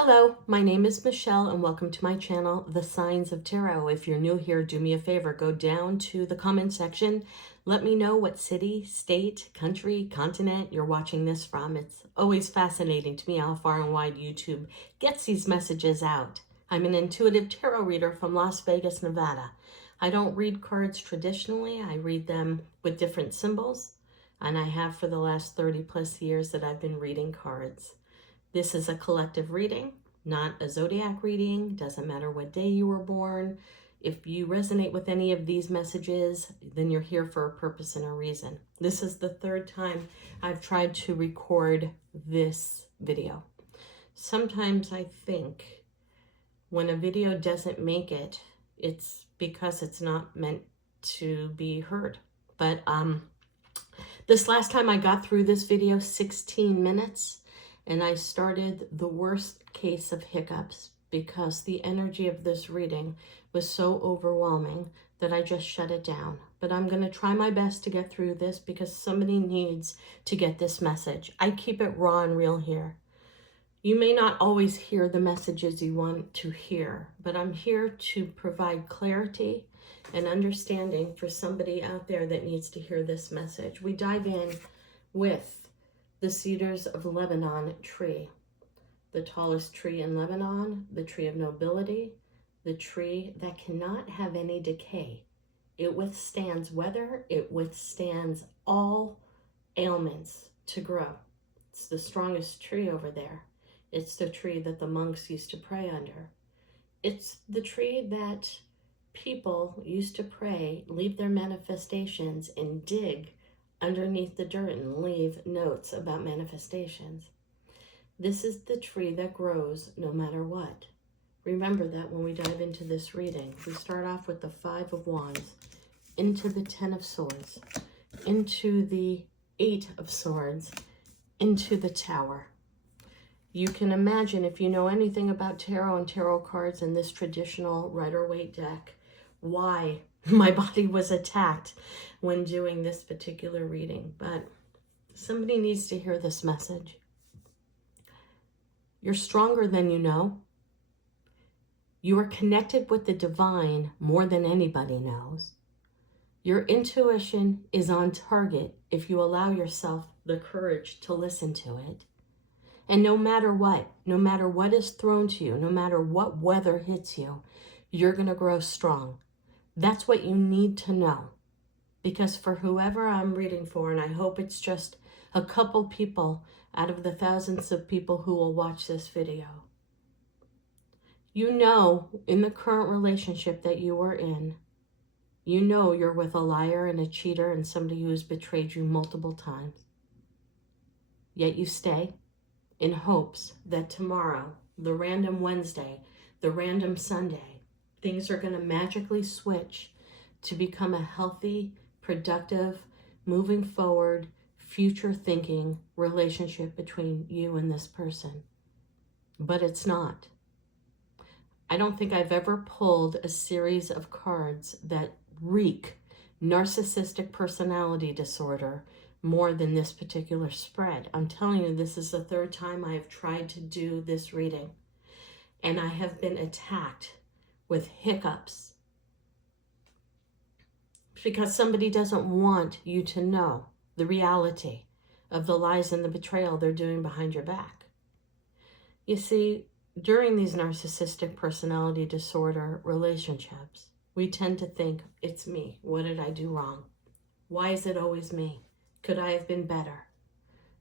Hello, my name is Michelle and welcome to my channel, The Signs of Tarot. If you're new here, do me a favor, go down to the comment section. Let me know what city, state, country, continent you're watching this from. It's always fascinating to me how far and wide YouTube gets these messages out. I'm an intuitive tarot reader from Las Vegas, Nevada. I don't read cards traditionally. I read them with different symbols, and I have for the last 30 plus years that I've been reading cards. This is a collective reading, not a zodiac reading. Doesn't matter what day you were born. If you resonate with any of these messages, then you're here for a purpose and a reason. This is the third time I've tried to record this video. Sometimes I think when a video doesn't make it, it's because it's not meant to be heard. But this last time I got through this video, 16 minutes, and I started the worst case of hiccups because the energy of this reading was so overwhelming that I just shut it down. But I'm going to try my best to get through this because somebody needs to get this message. I keep it raw and real here. You may not always hear the messages you want to hear, but I'm here to provide clarity and understanding for somebody out there that needs to hear this message. We dive in with the cedars of Lebanon tree, the tallest tree in Lebanon, the tree of nobility, the tree that cannot have any decay. It withstands weather, it withstands all ailments to grow. It's the strongest tree over there. It's the tree that the monks used to pray under. It's the tree that people used to pray, leave their manifestations, and dig underneath the dirt and leave notes about manifestations. This is the tree that grows no matter what. Remember that when we dive into this reading. We start off with the 5 of Wands, into the 10 of Swords, into the 8 of Swords, into the Tower. You can imagine, if you know anything about tarot and tarot cards in this traditional Rider-Waite deck, why my body was attacked when doing this particular reading. But somebody needs to hear this message. You're stronger than you know. You are connected with the divine more than anybody knows. Your intuition is on target if you allow yourself the courage to listen to it. And no matter what is thrown to you, no matter what weather hits you, you're going to grow strong. That's what you need to know. Because for whoever I'm reading for, and I hope it's just a couple people out of the thousands of people who will watch this video, you know in the current relationship that you are in, you know you're with a liar and a cheater and somebody who has betrayed you multiple times. Yet you stay in hopes that tomorrow, the random Wednesday, the random Sunday, things are going to magically switch to become a healthy, productive, moving forward, future-thinking relationship between you and this person. But it's not. I don't think I've ever pulled a series of cards that reek narcissistic personality disorder more than this particular spread. I'm telling you, this is the third time I have tried to do this reading, and I have been attacked with hiccups because somebody doesn't want you to know the reality of the lies and the betrayal they're doing behind your back. You see, during these narcissistic personality disorder relationships, we tend to think, it's me. What did I do wrong? Why is it always me? Could I have been better?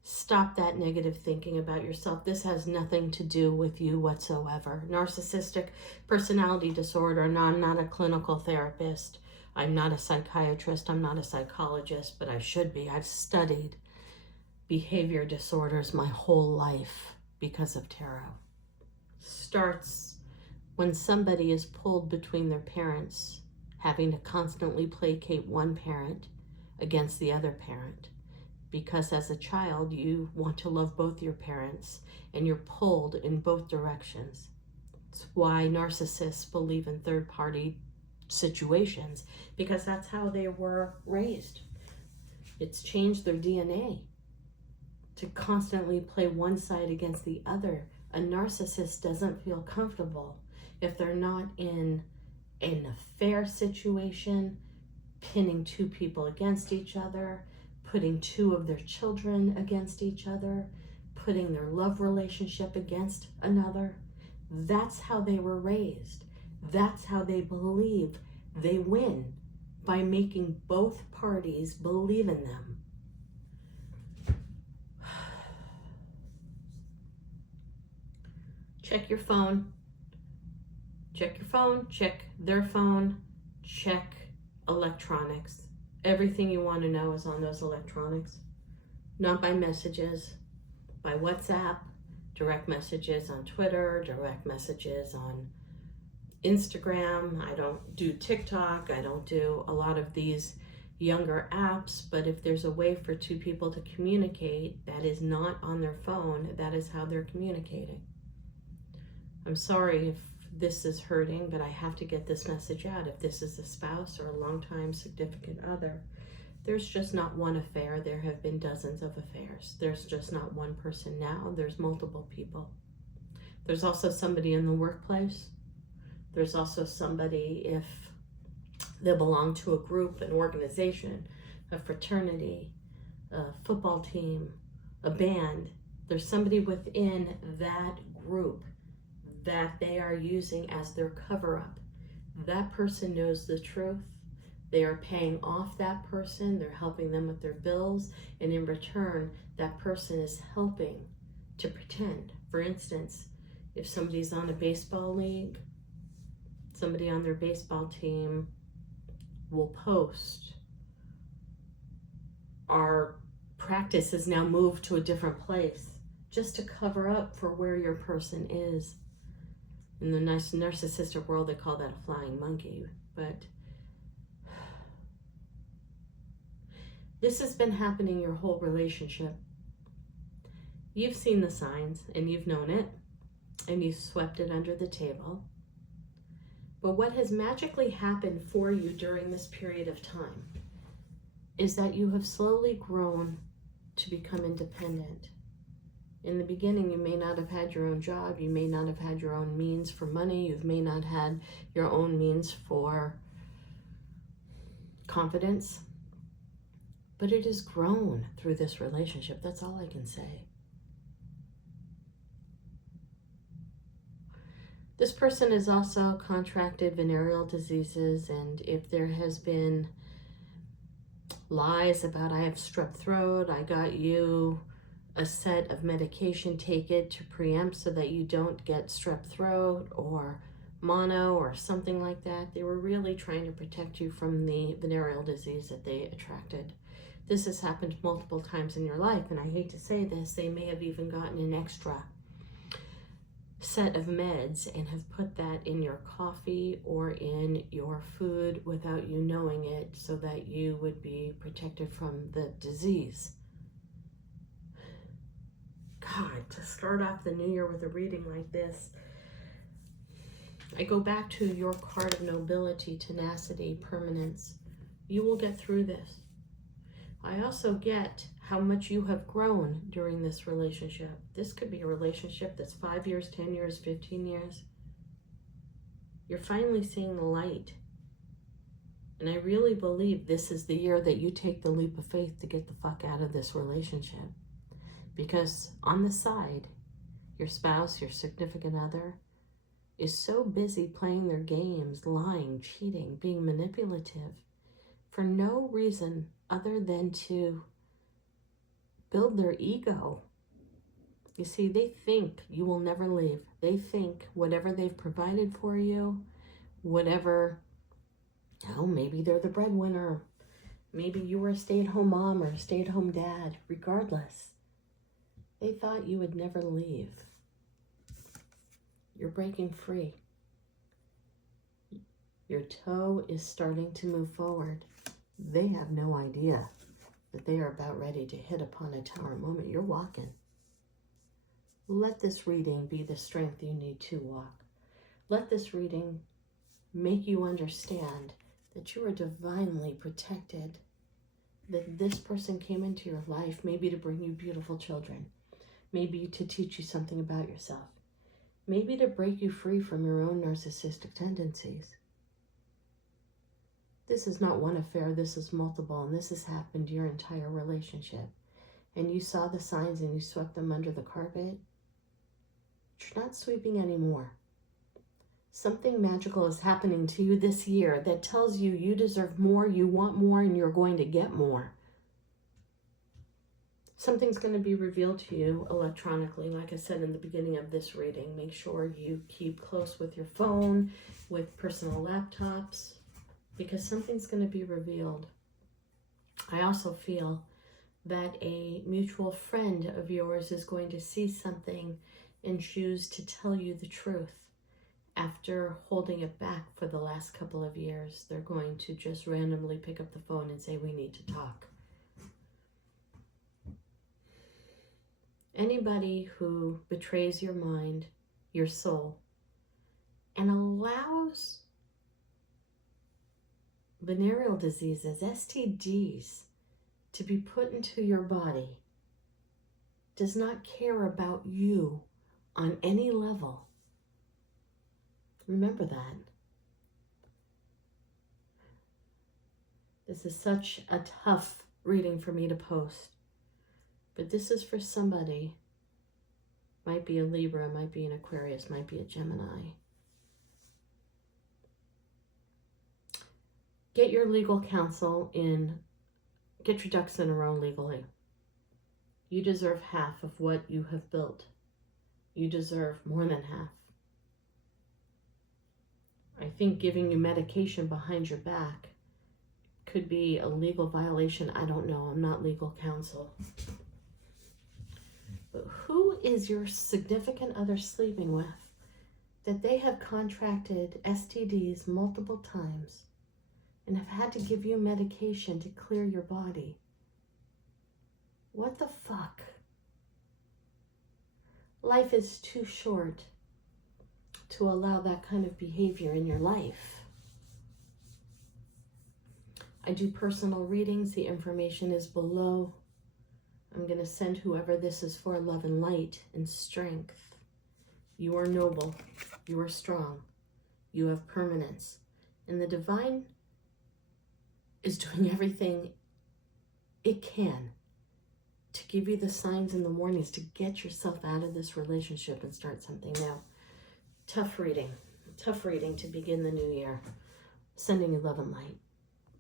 Stop that negative thinking about yourself. This has nothing to do with you whatsoever. Narcissistic personality disorder, no, I'm not a clinical therapist. I'm not a psychiatrist. I'm not a psychologist, but I should be. I've studied behavior disorders my whole life because of tarot. Starts when somebody is pulled between their parents, having to constantly placate one parent against the other parent. Because as a child, you want to love both your parents and you're pulled in both directions. It's why narcissists believe in third-party situations, because that's how they were raised. It's changed their DNA to constantly play one side against the other A narcissist doesn't feel comfortable if they're not in an affair situation, pinning two people against each other, putting two of their children against each other, putting their love relationship against another. That's how they were raised. That's how they believe they win, by making both parties believe in them. Check your phone. Check your phone, check their phone, check electronics. Everything you want to know is on those electronics. Not by messages, by WhatsApp, direct messages on Twitter, direct messages on Instagram. I don't do TikTok. I don't do a lot of these younger apps, but if there's a way for two people to communicate that is not on their phone, that is how they're communicating. I'm sorry if this is hurting, but I have to get this message out. If this is a spouse or a longtime significant other, there's just not one affair. There have been dozens of affairs. There's just not one person now. There's multiple people. There's also somebody in the workplace. There's also somebody if they belong to a group, an organization, a fraternity, a football team, a band. There's somebody within that group that they are using as their cover-up. That person knows the truth. They are paying off that person. They're helping them with their bills. And in return, that person is helping to pretend. For instance, if somebody's on a baseball league, somebody on their baseball team will post, our practice has now moved to a different place, just to cover up for where your person is. In the nice narcissistic world, they call that a flying monkey. But this has been happening your whole relationship. You've seen the signs and you've known it and you've swept it under the table. But what has magically happened for you during this period of time is that you have slowly grown to become independent. In the beginning, you may not have had your own job. You may not have had your own means for money. You may not have had your own means for confidence. But it has grown through this relationship. That's all I can say. This person has also contracted venereal diseases, and if there has been lies about I have strep throat, I got you a set of medication, take it to preempt so that you don't get strep throat or mono or something like that. They were really trying to protect you from the venereal disease that they attracted. This has happened multiple times in your life, and I hate to say this, they may have even gotten an extra set of meds and have put that in your coffee or in your food without you knowing it so that you would be protected from the disease. God, to start off the new year with a reading like this, I go back to your card of nobility, tenacity, permanence. You will get through this. I also get how much you have grown during this relationship. This could be a relationship that's 5 years, 10 years, 15 years. You're finally seeing the light. And I really believe this is the year that you take the leap of faith to get the fuck out of this relationship. Because on the side, your spouse, your significant other, is so busy playing their games, lying, cheating, being manipulative, for no reason other than to build their ego. You see, they think you will never leave. They think whatever they've provided for you, whatever, maybe they're the breadwinner, maybe you were a stay-at-home mom or a stay-at-home dad, regardless, they thought you would never leave. You're breaking free. Your toe is starting to move forward. They have no idea that they are about ready to hit upon a tower moment. You're walking. Let this reading be the strength you need to walk. Let this reading make you understand that you are divinely protected, that this person came into your life maybe to bring you beautiful children, maybe to teach you something about yourself, Maybe to break you free from your own narcissistic tendencies. This is not one affair, this is multiple, and this has happened your entire relationship. And you saw the signs and you swept them under the carpet. You're not sweeping anymore. Something magical is happening to you this year that tells you you deserve more, you want more, and you're going to get more. Something's going to be revealed to you electronically. Like I said in the beginning of this reading, make sure you keep close with your phone, with personal laptops, because something's going to be revealed. I also feel that a mutual friend of yours is going to see something and choose to tell you the truth. After holding it back for the last couple of years, they're going to just randomly pick up the phone and say, we need to talk. Anybody who betrays your mind, your soul, and allows venereal diseases, STDs, to be put into your body does not care about you on any level. Remember that. This is such a tough reading for me to post. But this is for somebody. Might be a Libra, might be an Aquarius, might be a Gemini. Get your legal counsel in. Get your ducks in a row legally. You deserve half of what you have built. You deserve more than half. I think giving you medication behind your back could be a legal violation. I don't know. I'm not legal counsel. But who is your significant other sleeping with that they have contracted STDs multiple times and have had to give you medication to clear your body? What the fuck? Life is too short to allow that kind of behavior in your life. I do personal readings. The information is below. I'm going to send whoever this is for love and light and strength. You are noble. You are strong. You have permanence. And the divine is doing everything it can to give you the signs in the mornings to get yourself out of this relationship and start something new. Tough reading to begin the new year. Sending you love and light.